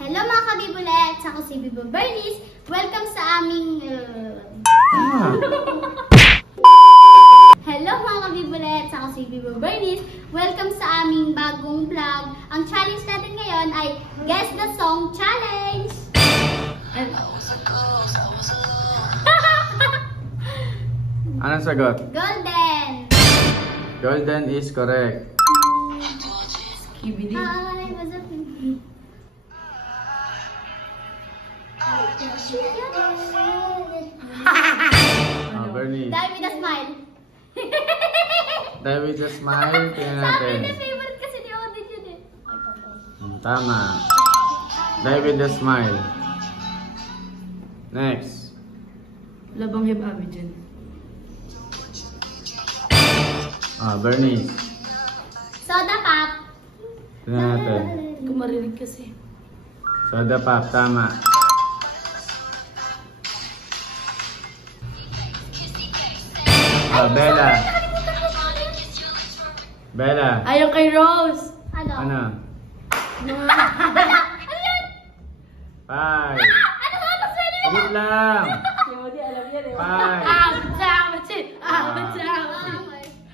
Hello mga kabibulets! Ako si Bibo Bernice. Welcome sa aming... Hello mga kabibulets! Ako si Bibo Bernice. Welcome sa aming bagong vlog. Ang challenge natin ngayon ay Guess the Song Challenge! Anong sagot? Golden! Golden is correct. Skibidi. Ay, masarap. Bernice. Die with a smile. Die with a smile. Tingnan Sabi natin. na favorite kasi ni Odin yun eh. Tama. Die with a smile. Next. Labang hip abi dyan. Bernice. Soda pop. Tingnan natin. Hindi ko marinig kasi. Soda pop. Tama. Bella. Bella. Ayaw kay Rose. Ano? Ano? Ano yun? 5. Ano ba? Maswerte na Ulit lang. Si Modi alam yan eh. 5.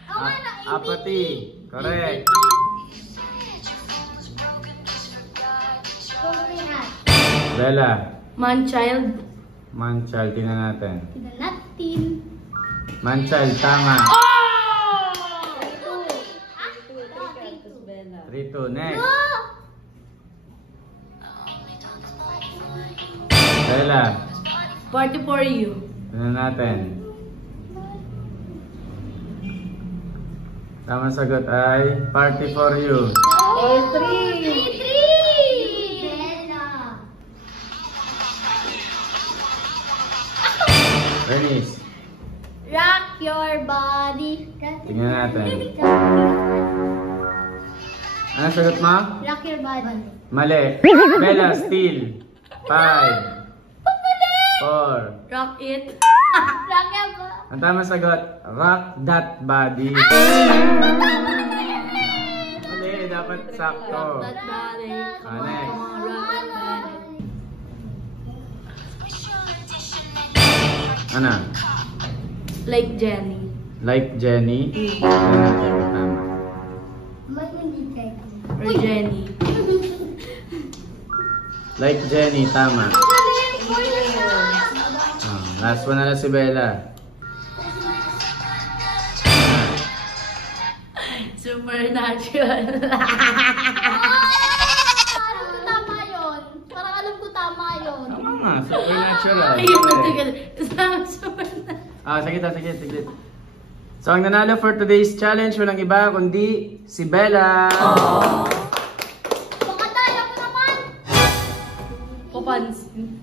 Oo nga na, Apathy. Correct. Bella. Man-child. Man-child. Tingnan natin. Tignan natin. Man-child. Tama. Oh! 3-2. Next. Go! Bella. Party for you. Tingnan natin. Tamang sagot ay Party for You. All three. 3-3! Bella. Bernice. Rock your body. Tingnan natin. Ano sagot mo? Rock your body. Mali. Bella, still. 5. 4. Rock it. Rock your body. Ang tamang sagot, Rock That Body. Mali, dapat sakto. Rock that body. Come on, Next. come on, rock that body. Ano? Like Jenny. Like Jenny. Tingnan natin kung tama. Ba't hindi kayo? Or Jenny. Like Jenny, tama. Last one na lang si Bella. Supernatural. Parang ko tama yun. Parang alam ko tama yun. Tama nga, supernatural. Ayun, matagal. Supernatural. Sige. So, ang nanalo for today's challenge, walang iba kundi si Bella. Pakatala ko naman! Papansin.